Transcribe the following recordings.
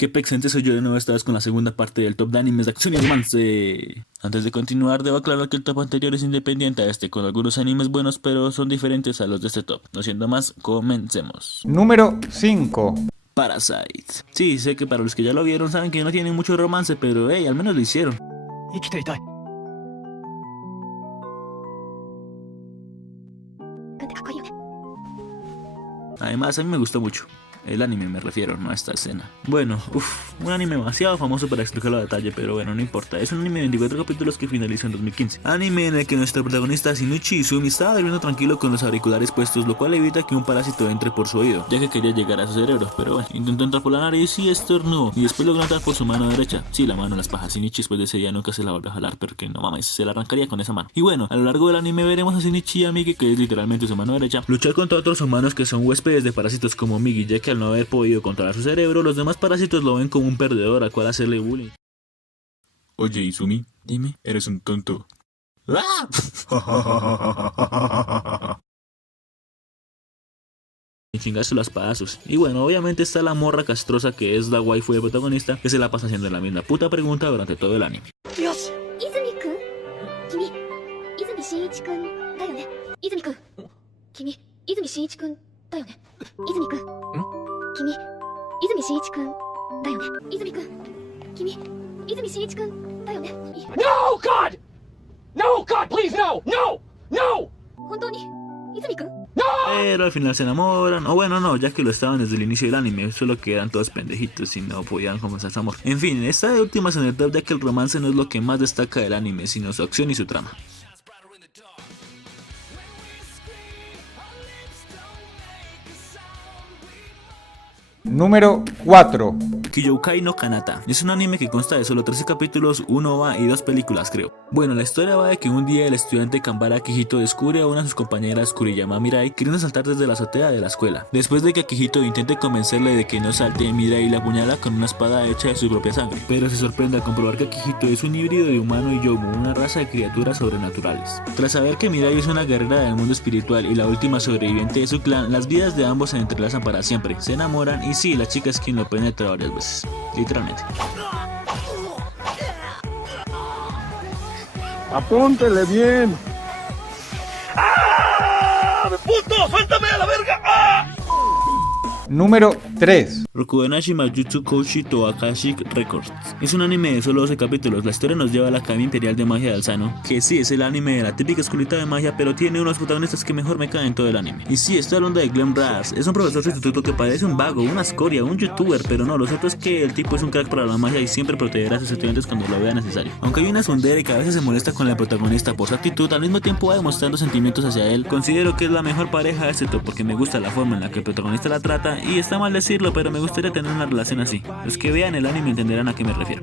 Qué pexente soy yo de nuevo esta vez con la segunda parte del top de animes de acción y romance. Antes de continuar, debo aclarar que el top anterior es independiente a este, con algunos animes buenos, pero son diferentes a los de este top. No siendo más, comencemos. Número 5. Parasite. Sí, sé que para los que ya lo vieron saben que no tiene mucho romance, pero hey, al menos lo hicieron. Además, a mí me gustó mucho. El anime me refiero, no a esta escena. Bueno, un anime demasiado famoso para explicarlo a detalle, pero bueno, no importa. Es un anime de 24 capítulos que finalizó en 2015. Anime en el que nuestro protagonista Shinichi Izumi estaba durmiendo tranquilo con los auriculares puestos, lo cual evita que un parásito entre por su oído, ya que quería llegar a su cerebro, pero bueno, intentó entrar por la nariz y estornudó, y después logró entrar por su mano derecha. Sí, la mano en las pajas. Shinichi después de ese día nunca se la volvió a jalar, porque no mames, se la arrancaría con esa mano. Y bueno, a lo largo del anime veremos a Shinichi y a Migi, que es literalmente su mano derecha, luchar contra otros humanos que son huéspedes de parásitos como Migi, ya que al no haber podido controlar su cerebro, los demás parásitos lo ven como un perdedor al cual hacerle bullying. Oye, Izumi, Dime. eres un tonto. Y chingarse los padazos. Y bueno, obviamente está la morra castrosa que es la waifu del protagonista, que se la pasa haciendo la misma puta pregunta durante todo el anime. 泉くん君泉真一くんだよね泉くん君泉真一くんだよね泉くん君泉真一くんだよね泉くん君泉真一くんだよね No, God! No, God, please, no! No! No! 本当に泉くん Pero al final se enamoran, o bueno, no, ya que lo estaban desde el inicio del anime, solo que eran todos pendejitos y no podían comenzar su amor. En fin, está de últimas en el top, ya que el romance no es lo que más destaca del anime, sino su acción y su trama. Número 4. Kyoukai no Kanata es un anime que consta de solo 13 capítulos, 1 OVA y 2 películas, creo. Bueno, la historia va de que un día el estudiante Kanbara Akihito descubre a una de sus compañeras, Kuriyama Mirai, queriendo saltar desde la azotea de la escuela. Después de que Akihito intente convencerle de que no salte, Mirai la apuñala con una espada hecha de su propia sangre, pero se sorprende al comprobar que Akihito es un híbrido de humano y yomo, una raza de criaturas sobrenaturales. Tras saber que Mirai es una guerrera del mundo espiritual y la última sobreviviente de su clan, las vidas de ambos se entrelazan para siempre, se enamoran y sí, la chica es quien lo penetra varias veces, literalmente. Apúntele bien. Número 3. Rokudenashi Majutsu Koushi to Akashi Records. Es un anime de solo 12 capítulos. La historia nos lleva a la Academia Imperial de Magia de Alzano, que sí es el anime de la típica escuelita de magia, pero tiene unos protagonistas que mejor me caen en todo el anime. Y sí, estoy hablando de Glenn Brass. Es un profesor sustituto que parece un vago, una escoria, un youtuber, pero no, lo cierto es que el tipo es un crack para la magia y siempre protegerá a sus estudiantes cuando lo vea necesario. Aunque hay una tsundere que a veces se molesta con el protagonista por su actitud, al mismo tiempo va demostrando sentimientos hacia él. Considero que es la mejor pareja de este top porque me gusta la forma en la que el protagonista la trata, y está mal decirlo, pero me gustaría tener una relación así. Los que vean el anime entenderán a qué me refiero.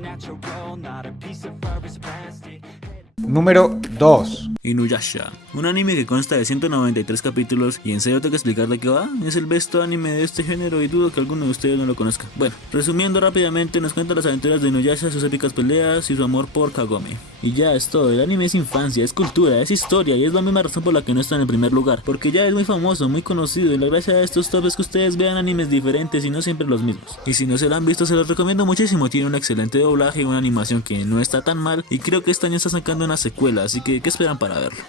Número 2. Inuyasha, un anime que consta de 193 capítulos y en serio tengo que explicar de qué va. Es el besto anime de este género y dudo que alguno de ustedes no lo conozca. Bueno, resumiendo rápidamente, nos cuenta las aventuras de Inuyasha, sus épicas peleas y su amor por Kagome. Y ya es todo. El anime es infancia, es cultura, es historia, y es la misma razón por la que no está en el primer lugar, porque ya es muy famoso, muy conocido, y la gracia de estos tops es que ustedes vean animes diferentes y no siempre los mismos. Y si no se lo han visto, se los recomiendo muchísimo. Tiene un excelente doblaje y una animación que no está tan mal, y creo que este año está sacando una secuela, así que ¿qué esperan para verlo?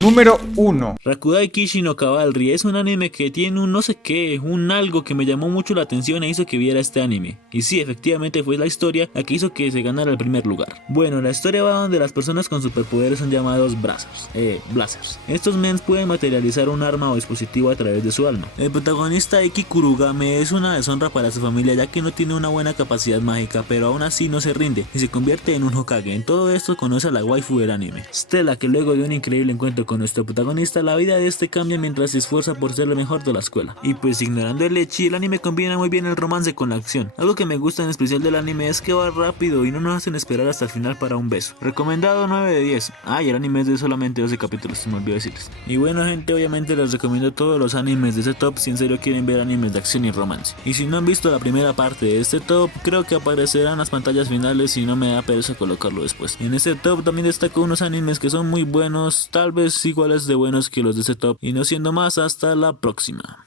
Número 1. Rakudai Kishi no Cavalry es un anime que tiene un no sé qué, un algo que me llamó mucho la atención e hizo que viera este anime. Y sí, efectivamente fue la historia la que hizo que se ganara el primer lugar. Bueno, la historia va donde las personas con superpoderes son llamados blazers. Estos mens pueden materializar un arma o dispositivo a través de su alma. El protagonista Iki Kurugame es una deshonra para su familia, ya que no tiene una buena capacidad mágica, pero aún así no se rinde y se convierte en un Hokage. En todo esto conoce a la waifu del anime, Stella, que luego de un increíble encuentro con nuestro protagonista, la vida de este cambia mientras se esfuerza por ser lo mejor de la escuela. Y pues ignorando el ecchi, el anime combina muy bien el romance con la acción. Algo que me gusta en especial del anime es que va rápido y no nos hacen esperar hasta el final para un beso. Recomendado 9 de 10. Y el anime es de solamente 12 capítulos, se me olvidó decirles. Y bueno gente, obviamente les recomiendo todos los animes de este top si en serio quieren ver animes de acción y romance. Y si no han visto la primera parte de este top, creo que aparecerán las pantallas finales y no me da pereza colocarlo después. En este top también destaco unos animes que son muy buenos, tal vez iguales de buenos que los de este top, y no siendo más, hasta la próxima.